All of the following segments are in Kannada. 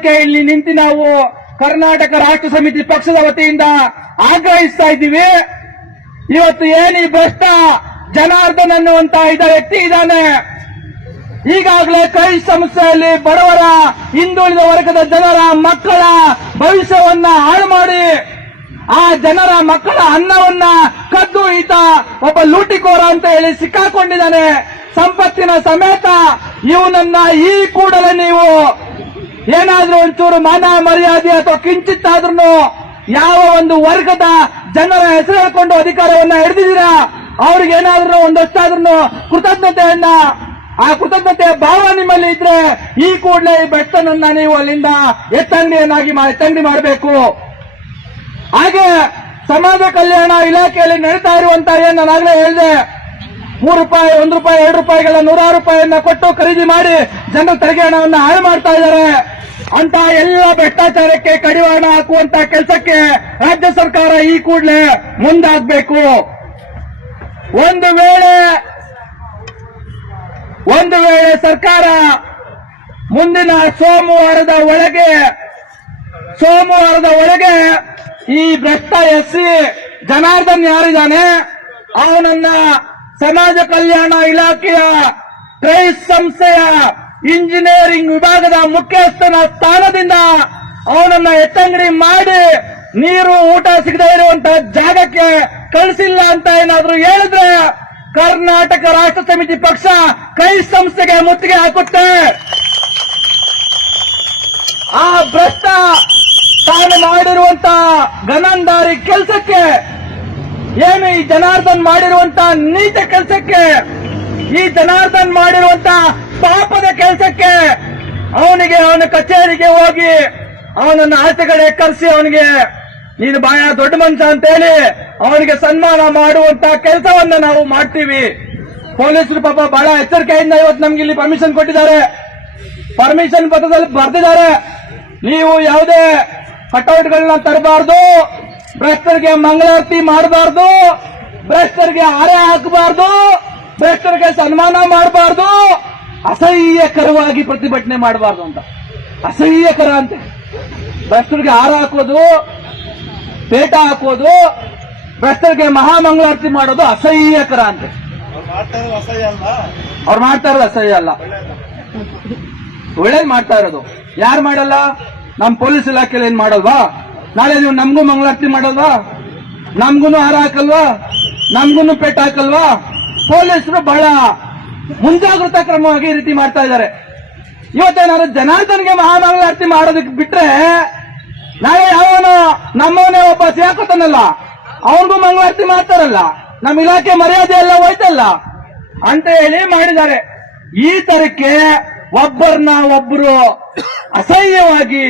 ಮಾಡೋದಕ್ಕೆ ಇಲ್ಲಿ ನಿಂತು ನಾವು ಕರ್ನಾಟಕ ರಾಷ್ಟ್ರ ಸಮಿತಿ ಪಕ್ಷದ ವತಿಯಿಂದ ಆಗ್ರಹಿಸ್ತಾ ಇದ್ದೀವಿ. ಇವತ್ತು ಈ ಭ್ರಷ್ಟ ಜನಾರ್ದನ್ ಅನ್ನುವಂತ ವ್ಯಕ್ತಿ ಇದ್ದಾನೆ. ಈಗಾಗಲೇ ಕೈ ಸಂಸ್ಥೆಯಲ್ಲಿ ಬಡವರ ಹಿಂದುಳಿದ ವರ್ಗದ ಜನರ ಮಕ್ಕಳ ಭವಿಷ್ಯವನ್ನ ಹಾಳು ಮಾಡಿ ಆ ಜನರ ಮಕ್ಕಳ ಅನ್ನವನ್ನ ಕದ್ದು ಈತ ಒಬ್ಬ ಲೂಟಿಕೋರ ಅಂತ ಹೇಳಿ ಸಿಕ್ಕಾಕೊಂಡಿದ್ದಾನೆ. ಸಂಪತ್ತಿನ ಸಮೇತ ಇವನನ್ನ ಈ ಕೂಡಲೇ ನೀವು ಏನಾದ್ರೂ ಒಂಚೂರು ಮಾನ ಮರ್ಯಾದೆ ಅಥವಾ ಕಿಂಚಿತ್ತಾದ್ರೂ ಯಾವ ಒಂದು ವರ್ಗದ ಜನರ ಹೆಸರು ಹೇಳ್ಕೊಂಡು ಅಧಿಕಾರವನ್ನ ಹಿಡಿದಿದ್ದೀರಾ ಅವ್ರಿಗೆ ಏನಾದ್ರೂ ಒಂದಷ್ಟಾದ್ರೂ ಕೃತಜ್ಞತೆಯನ್ನ ಆ ಕೃತಜ್ಞತೆಯ ಭಾವ ನಿಮ್ಮಲ್ಲಿ ಇದ್ರೆ ಈ ಕೂಡಲೇ ಈ ಭ್ರಷ್ಟನನ್ನ ನೀವು ಅಲ್ಲಿಂದ ಎತ್ತಂಗಡಿ ಮಾಡಬೇಕು. ಹಾಗೆ ಸಮಾಜ ಕಲ್ಯಾಣ ಇಲಾಖೆಯಲ್ಲಿ ನಡೀತಾ ಇರುವಂತಹ ಏನು ನಾನಾಗಲೇ ಹೇಳಿದೆ, ₹3, ₹1, ₹2 100 ರೂಪಾಯಿಯನ್ನ ಕೊಟ್ಟು ಖರೀದಿ ಮಾಡಿ ಜನರ ತೆರಿಗೆ ಹಣವನ್ನು ಹಾಳು ಮಾಡ್ತಾ ಇದ್ದಾರೆ. ಅಂತ ಎಲ್ಲ ಭ್ರಷ್ಟಾಚಾರಕ್ಕೆ ಕಡಿವಾಣ ಹಾಕುವಂತ ಕೆಲಸಕ್ಕೆ ರಾಜ್ಯ ಸರ್ಕಾರ ಈ ಕೂಡಲೇ ಮುಂದಾಗಬೇಕು. ಒಂದು ವೇಳೆ ಸರ್ಕಾರ ಮುಂದಿನ ಸೋಮವಾರದ ಒಳಗೆ ಈ ಭ್ರಷ್ಟ ಎಸ್ಸಿ ಜನಾರ್ದನ್ ಯಾರಿದ್ದಾನೆ ಅವನನ್ನ ಸಮಾಜ ಕಲ್ಯಾಣ ಇಲಾಖೆಯ ಕ್ರೈಸ್ ಸಂಸ್ಥೆಯ ಇಂಜಿನಿಯರಿಂಗ್ ವಿಭಾಗದ ಮುಖ್ಯಸ್ಥನ ಸ್ಥಾನದಿಂದ ಅವನನ್ನ ಎತ್ತಂಗಡಿ ಮಾಡಿ ನೀರು ಊಟ ಸಿಗದೇ ಇರುವಂತಹ ಜಾಗಕ್ಕೆ ಕಳಿಸಿಲ್ಲ ಅಂತ ಏನಾದ್ರೂ ಹೇಳಿದ್ರೆ ಕರ್ನಾಟಕ ರಾಷ್ಟ್ರ ಸಮಿತಿ ಪಕ್ಷ ಕ್ರೈಸ್ ಸಂಸ್ಥೆಗೆ ಮುತ್ತಿಗೆ ಹಾಕುತ್ತೆ. ಆ ಭ್ರಷ್ಟ ತಾನು ಮಾಡಿರುವಂತ ಗನಂದಾರಿ ಕೆಲಸಕ್ಕೆ ಏನು ಈ ಜನಾರ್ದನ್ ಮಾಡಿರುವಂತ ನೀಚ ಕೆಲಸಕ್ಕೆ ಈ ಜನಾರ್ದನ್ ಮಾಡಿರುವಂತ ಪಾಪದ ಕೆಲಸಕ್ಕೆ ಅವನ ಕಚೇರಿಗೆ ಹೋಗಿ ಅವನನ್ನು ಆಚೆಗಡೆ ಕರೆಸಿ ಅವನಿಗೆ ನೀನು ಬಾಯ ದೊಡ್ಡ ಮನುಷ್ಯ ಅಂತೇಳಿ ಅವನಿಗೆ ಸನ್ಮಾನ ಮಾಡುವಂತ ಕೆಲಸವನ್ನ ನಾವು ಮಾಡ್ತೀವಿ. ಪೊಲೀಸರು ಪಾಪ ಬಹಳ ಎಚ್ಚರಿಕೆಯಿಂದ ಇವತ್ತು ನಮ್ಗೆ ಇಲ್ಲಿ ಪರ್ಮಿಷನ್ ಕೊಟ್ಟಿದ್ದಾರೆ. ಪರ್ಮಿಷನ್ ಪತ್ರದಲ್ಲಿ ಬರೆದಿದ್ದಾರೆ, ನೀವು ಯಾವುದೇ ಕಟೌಟ್ಗಳನ್ನ ತರಬಾರ್ದು, ಭ್ರಷ್ಟರಿಗೆ ಮಂಗಳಾರತಿ ಮಾಡಬಾರ್ದು, ಭ್ರಷ್ಟರಿಗೆ ಹಾರೆ ಹಾಕಬಾರ್ದು, ಭ್ರಷ್ಟರಿಗೆ ಸನ್ಮಾನ ಮಾಡಬಾರ್ದು, ಅಸಹ್ಯಕರವಾಗಿ ಪ್ರತಿಭಟನೆ ಮಾಡಬಾರ್ದು ಅಂತ. ಅಸಹ್ಯಕರ ಅಂತೆ ಭ್ರಷ್ಟರಿಗೆ ಹಾರ ಹಾಕೋದು, ಪೇಟ ಹಾಕೋದು, ಭ್ರಷ್ಟರಿಗೆ ಮಹಾಮಂಗಳಾರತಿ ಮಾಡೋದು ಅಸಹ್ಯಕರ ಅಂತೆ. ಅವ್ರು ಮಾಡ್ತಾ ಇರೋದು ಅಸಹ್ಯ ಅಲ್ಲ, ಒಳ್ಳೇದು ಮಾಡ್ತಾ ಇರೋದು. ಯಾರು ಮಾಡಲ್ಲ? ನಮ್ ಪೊಲೀಸ್ ಇಲಾಖೆಯಲ್ಲಿ ಏನ್ ಮಾಡಲ್ವಾ? ನಾಳೆ ನೀವು ನಮ್ಗೂ ಮಂಗಳಾರತಿ ಮಾಡಲ್ವಾ? ನಮ್ಗೂ ಹಾರ ಹಾಕಲ್ವಾ? ನಮ್ಗೂ ಪೇಟ ಹಾಕಲ್ವಾ? ಪೊಲೀಸರು ಬಹಳ ಮುಂಜಾಗ್ರತಾ ಕ್ರಮವಾಗಿ ಈ ರೀತಿ ಮಾಡ್ತಾ ಇದ್ದಾರೆ. ಇವತ್ತೇನಾದ್ರು ಜನಾರ್ದನ್ಗೆ ಮಹಾಮಂಗಳಾರತಿ ಮಾಡೋದಕ್ಕೆ ಬಿಟ್ರೆ ನಾಳೆ ಯಾವನು ನಮ್ಮವನೇ ಒಬ್ಬ ಸಿಯಾಕೋತಾನಲ್ಲ ಅವನಿಗೂ ಮಂಗಳಾರತಿ ಮಾಡ್ತಾರಲ್ಲ, ನಮ್ಮ ಇಲಾಖೆ ಮರ್ಯಾದೆ ಎಲ್ಲ ಹೋಯ್ತಲ್ಲ ಅಂತ ಹೇಳಿ ಮಾಡಿದ್ದಾರೆ. ಈ ತರಕ್ಕೆ ಒಬ್ಬರನ್ನ ಒಬ್ಬರು ಅಸಹ್ಯವಾಗಿ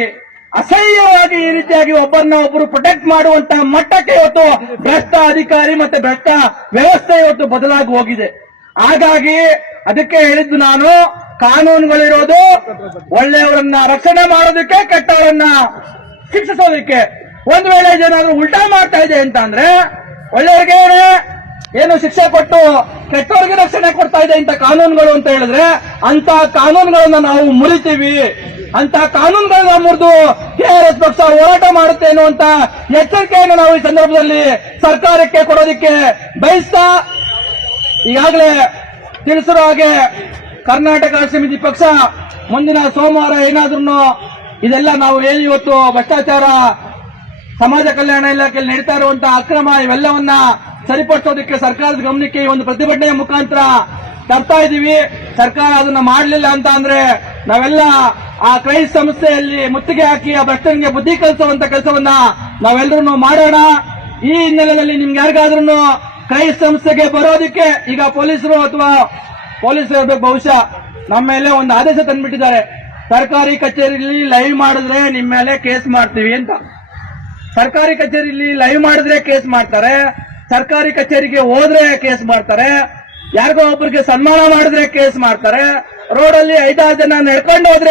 ಈ ರೀತಿಯಾಗಿ ಒಬ್ಬರನ್ನ ಒಬ್ಬರು ಪ್ರೊಟೆಕ್ಟ್ ಮಾಡುವಂತ ಮಟ್ಟಕ್ಕೆ ಇವತ್ತು ಭ್ರಷ್ಟ ಅಧಿಕಾರಿ ಮತ್ತೆ ಭ್ರಷ್ಟ ವ್ಯವಸ್ಥೆ ಇವತ್ತು ಬದಲಾಗಿ ಹೋಗಿದೆ. ಹಾಗಾಗಿ ಅದಕ್ಕೆ ಹೇಳಿದ್ದು ನಾನು, ಕಾನೂನುಗಳಿರೋದು ಒಳ್ಳೆಯವರನ್ನ ರಕ್ಷಣೆ ಮಾಡೋದಕ್ಕೆ, ಕೆಟ್ಟವರನ್ನ ಶಿಕ್ಷಿಸೋದಕ್ಕೆ. ಒಂದು ವೇಳೆ ಏನಾದ್ರೂ ಉಲ್ಟಾ ಮಾಡ್ತಾ ಇದೆ ಅಂತ ಅಂದ್ರೆ ಒಳ್ಳೆಯವರಿಗೆ ಏನು ಶಿಕ್ಷೆ ಕೊಟ್ಟು ಕೆಟ್ಟವರಿಗೆ ರಕ್ಷಣೆ ಕೊಡ್ತಾ ಇದೆ ಇಂಥ ಕಾನೂನುಗಳು ಅಂತ ಹೇಳಿದ್ರೆ ಅಂತ ಕಾನೂನುಗಳನ್ನ ನಾವು ಮುರಿತೀವಿ. ಅಂತ ಕಾನೂನುಗಳನ್ನ ಮುರಿದು ಕೆಆರ್ಎಸ್ ಪಕ್ಷ ಹೋರಾಟ ಮಾಡುತ್ತೆ ಅನ್ನುವಂತ ಎಚ್ಚರಿಕೆಯನ್ನು ನಾವು ಈ ಸಂದರ್ಭದಲ್ಲಿ ಸರ್ಕಾರಕ್ಕೆ ಕೊಡೋದಕ್ಕೆ ಬಯಸ್ತಾ, ಈಗಾಗಲೇ ತಿಳಿಸಿರೋ ಹಾಗೆ ಕರ್ನಾಟಕ ರಾಷ್ಟ್ರ ಸಮಿತಿ ಪಕ್ಷ ಮುಂದಿನ ಸೋಮವಾರ ಏನಾದ್ರೂ ಇದೆಲ್ಲ ನಾವು ಏನು ಇವತ್ತು ಭ್ರಷ್ಟಾಚಾರ, ಸಮಾಜ ಕಲ್ಯಾಣ ಇಲಾಖೆಯಲ್ಲಿ ನಡೀತಾ ಇರುವಂತಹ ಅಕ್ರಮ ಇವೆಲ್ಲವನ್ನ ಸರಿಪಡಿಸೋದಕ್ಕೆ ಸರ್ಕಾರದ ಗಮನಕ್ಕೆ ಈ ಒಂದು ಪ್ರತಿಭಟನೆಯ ಮುಖಾಂತರ ತರ್ತಾ ಇದ್ದೀವಿ. ಸರ್ಕಾರ ಅದನ್ನ ಮಾಡಲಿಲ್ಲ ಅಂತ ಅಂದ್ರೆ ನಾವೆಲ್ಲ ಆ ಕ್ರೈಸ್ ಸಂಸ್ಥೆಯಲ್ಲಿ ಮುತ್ತಿಗೆ ಹಾಕಿ ಆ ಭ್ರಷ್ಟನಿಗೆ ಬುದ್ಧಿ ಕಲಿಸುವಂತ ಕೆಲಸವನ್ನ ನಾವೆಲ್ಲರೂ ಮಾಡೋಣ. ಈ ಹಿನ್ನೆಲೆಯಲ್ಲಿ ನಿಮ್ಗೆ ಯಾರಿಗಾದ್ರೂ ಕ್ರೈಸ್ ಸಂಸ್ಥೆಗೆ ಬರೋದಕ್ಕೆ ಈಗ ಪೊಲೀಸರು ಅಥವಾ ಪೊಲೀಸರು ಬಹುಶಃ ನಮ್ಮ ಮೇಲೆ ಒಂದು ಆದೇಶ ತಂದ್ಬಿಟ್ಟಿದ್ದಾರೆ, ಸರ್ಕಾರಿ ಕಚೇರಿಯಲ್ಲಿ ಲೈವ್ ಮಾಡಿದ್ರೆ ನಿಮ್ಮ ಮೇಲೆ ಕೇಸ್ ಮಾಡ್ತೀವಿ ಅಂತ. ಸರ್ಕಾರಿ ಕಚೇರಿಯಲ್ಲಿ ಲೈವ್ ಮಾಡಿದ್ರೆ ಕೇಸ್ ಮಾಡ್ತಾರೆ, ಸರ್ಕಾರಿ ಕಚೇರಿಗೆ ಹೋದ್ರೆ ಕೇಸ್ ಮಾಡ್ತಾರೆ, ಯಾರಿಗೋ ಒಬ್ಬರಿಗೆ ಸನ್ಮಾನ ಮಾಡಿದ್ರೆ ಕೇಸ್ ಮಾಡ್ತಾರೆ, ರೋಡಲ್ಲಿ 5-6 ಜನ ನಡ್ಕೊಂಡು ಹೋದ್ರೆ